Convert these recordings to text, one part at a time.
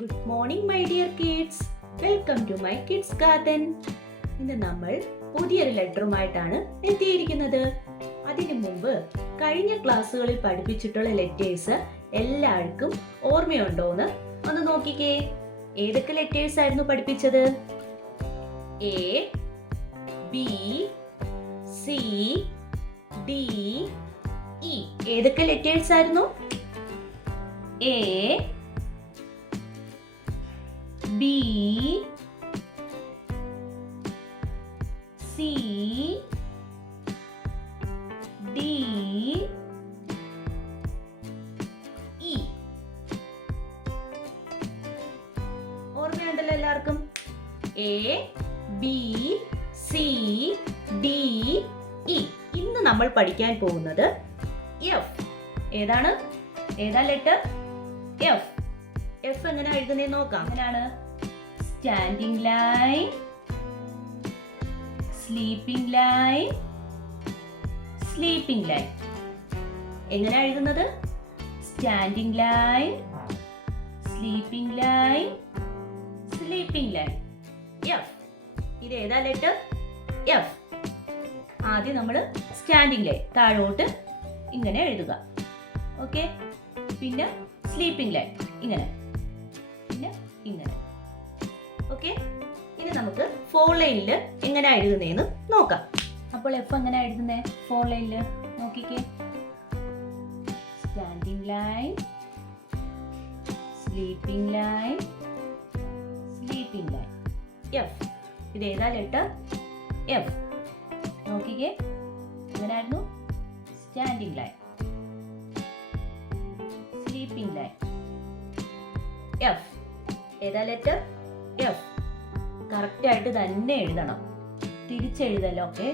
Good morning my dear kids. Welcome to my kids garden. ഇന്ന് നമ്മൾ പുതിയൊരു ലെറ്ററുമായിട്ടാണ് എത്തിയിരിക്കുന്നത്. അതിനു മുമ്പ് കഴിഞ്ഞ ക്ലാസ്സുകളിൽ പഠിപ്പിച്ചിട്ടുള്ള ലെറ്റേഴ്സ് എല്ലാവർക്കും ഓർമ്മയുണ്ടോന്ന് ഒന്ന് നോക്കിക്കേ. ഏതൊക്കെ ലെറ്റേഴ്സ് ആയിരുന്നു പഠിപ്പിച്ചത്? A, B, C, D, E. ഏതൊക്കെ ലെറ്റേഴ്സ് ആയിരുന്നു? A, B, C, D, E. ഓർമ്മയുണ്ടല്ലോ എല്ലാവർക്കും? A, B, C, D, E. ഇന്ന് നമ്മൾ പഠിക്കാൻ പോകുന്നത് എഫ്. ഏതാണ്? ഏതാ ലെറ്റർ? എഫ്. എഫ് എങ്ങനെ എഴുതുന്നതെന്ന് നോക്കാം. എങ്ങനെയാണ്? Standing line, sleeping line, sleeping line. എങ്ങനെ എഴുതുന്നത്? Standing line, sleeping line, sleeping line. F. ഇത് ഏതാ ലെറ്റർ? എഫ്. ആദ്യം നമ്മൾ സ്റ്റാൻഡിംഗ് ലൈൻ താഴോട്ട് ഇങ്ങനെ എഴുതുക. ഓക്കെ. പിന്നെ സ്ലീപ്പിംഗ് ലൈൻ ഇങ്ങനെ, പിന്നെ ഇങ്ങനെ. ഓക്കെ. ഇനി നമുക്ക് ഫോർ ലൈനിൽ എങ്ങനെ എഴുതുന്നതെന്ന് നോക്കാം. അപ്പോൾ എഫ് എങ്ങനെ എഴുതുന്നേ? ഫോർ ലൈനിൽ നോക്കിക്കേ. Standing line, sleeping line, sleeping line. F. ഇത് ഏതാ ലെറ്റർ? എഫ്. നോക്കിക്കേ. എങ്ങനെയായിരുന്നു? Standing line, sleeping line, F. ഏതാ ലെറ്റർ? എഫ്. കറക്റ്റ് ആയിട്ട് തന്നെ എഴുതണം. തിരിച്ചെഴുതല്ലോ. ഓക്കെ.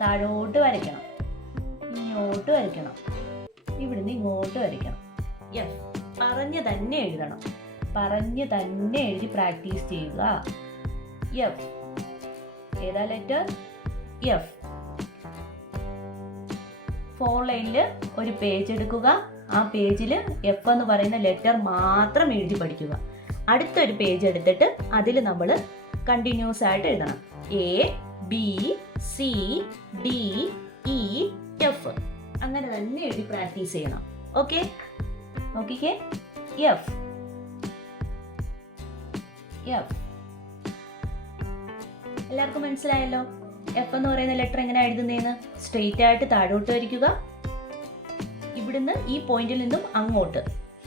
താഴോട്ട് വരയ്ക്കണം, ഇങ്ങോട്ട് വരയ്ക്കണം, ഇവിടുന്ന് ഇങ്ങോട്ട് വരയ്ക്കണം. എഫ്. പറഞ്ഞ് തന്നെ എഴുതണം. പറഞ്ഞ് തന്നെ എഴുതി പ്രാക്ടീസ് ചെയ്യുക. എഫ്. ഏതാ ലെറ്റർ? എഫ്. ഫോർ ലൈനിൽ ഒരു പേജ് എടുക്കുക. ആ പേജിൽ എഫ് എന്ന് പറയുന്ന ലെറ്റർ മാത്രം എഴുതി പഠിക്കുക. അടുത്തൊരു പേജ് എടുത്തിട്ട് അതിൽ നമ്മൾ കണ്ടിന്യൂസ് ആയിട്ട് എഴുതണം. A, B, C, D, E, F. അങ്ങനെ തന്നെ എഴുതി പ്രാക്ടീസ് ചെയ്യണം. ഓക്കെ. നോക്കിക്കേ. എഫ്. എഫ്. എല്ലാവർക്കും മനസ്സിലായല്ലോ? എഫ് എന്ന് പറയുന്ന ലെറ്റർ എങ്ങനെ എഴുതുന്നതെന്ന്? സ്ട്രെയിറ്റ് ആയിട്ട് താഴോട്ട് വരയ്ക്കുക. ഇവിടുന്ന് ഈ പോയിന്റിൽ നിന്നും അങ്ങോട്ട്.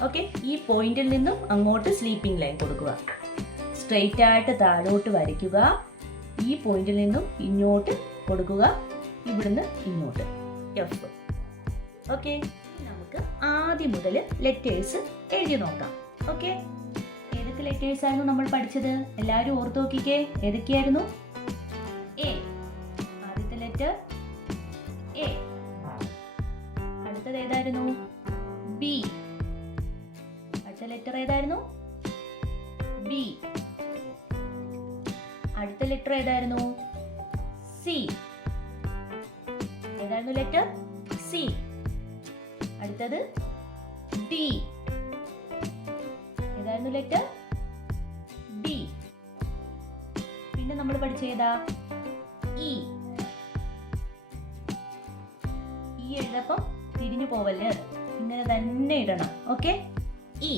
ഓക്കെ. ഈ പോയിന്റിൽ നിന്നും അങ്ങോട്ട് സ്ലീപ്പിംഗ് ലൈൻ കൊടുക്കുക. സ്ട്രെയിറ്റ് ആയിട്ട് താഴോട്ട് വരയ്ക്കുക. ഈ പോയിന്റിൽ നിന്നും ഇങ്ങോട്ട് കൊടുക്കുക. ഇവിടുന്ന് ഇങ്ങോട്ട്. എഫ്. ഓക്കെ. നമുക്ക് ആദ്യം മുതൽ ലെറ്റേഴ്സ് എഴുതി നോക്കാം. ഓക്കെ. ഏതൊക്കെ ലെറ്റേഴ്സ് ആയിരുന്നു നമ്മൾ പഠിച്ചത്? എല്ലാവരും ഓർത്ത് നോക്കിക്കേ. ഏതൊക്കെയായിരുന്നു? എ. ആദ്യത്തെ ലെറ്റർ എ. അടുത്തത് ഏതായിരുന്നു? ബി. അടുത്ത ലെറ്റർ ഏതായിരുന്നു? ബി. അടുത്ത ലെറ്റർ ഏതായിരുന്നു? സി. ഏതായിരുന്നു ലെറ്റർ? സി. അടുത്തത് ഡി. ഏതായിരുന്നു ലെറ്റർ? ഡി. പിന്നെ നമ്മൾ പഠിച്ച ഏതാ? ഇ. ഈ എഴുതപ്പം തിരിഞ്ഞു പോവല്ലേ, ഇങ്ങനെ തന്നെ ഇടണം. ഓക്കെ. ഇ.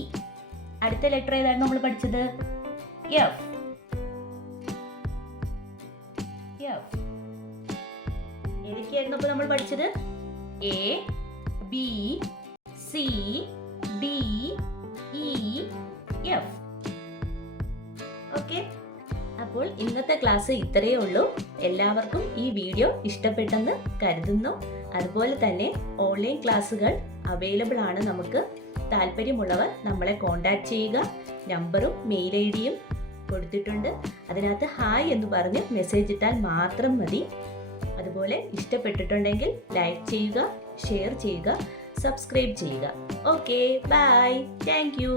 അടുത്ത ലെറ്റർ ഏതായിരുന്നു നമ്മൾ പഠിച്ചത്? എഫ്. എഫ്. ഏതൊക്കെയായിരുന്നു അപ്പോൾ നമ്മൾ പഠിച്ചത്? A, B, C, D, E, F. Okay. അപ്പോൾ ഇന്നത്തെ ക്ലാസ് ഇത്രയേ ഉള്ളൂ. എല്ലാവർക്കും ഈ വീഡിയോ ഇഷ്ടപ്പെട്ടെന്ന് കരുതുന്നു. അതുപോലെ തന്നെ ഓൺലൈൻ ക്ലാസ്സുകൾ അവൈലബിൾ ആണ്. നമുക്ക് താല്പര്യമുള്ളവർ നമ്മളെ കോൺടാക്ട് ചെയ്യുക. നമ്പറും മെയിൽ ഐ ഡിയും കൊടുത്തിട്ടുണ്ട്. അതിനകത്ത് ഹായ് എന്ന് പറഞ്ഞ് മെസ്സേജ് ഇട്ടാൽ മാത്രം മതി. അതുപോലെ ഇഷ്ടപ്പെട്ടിട്ടുണ്ടെങ്കിൽ ലൈക്ക് ചെയ്യുക, ഷെയർ ചെയ്യുക, സബ്സ്ക്രൈബ് ചെയ്യുക. ഓക്കെ. ബൈ. Thank you.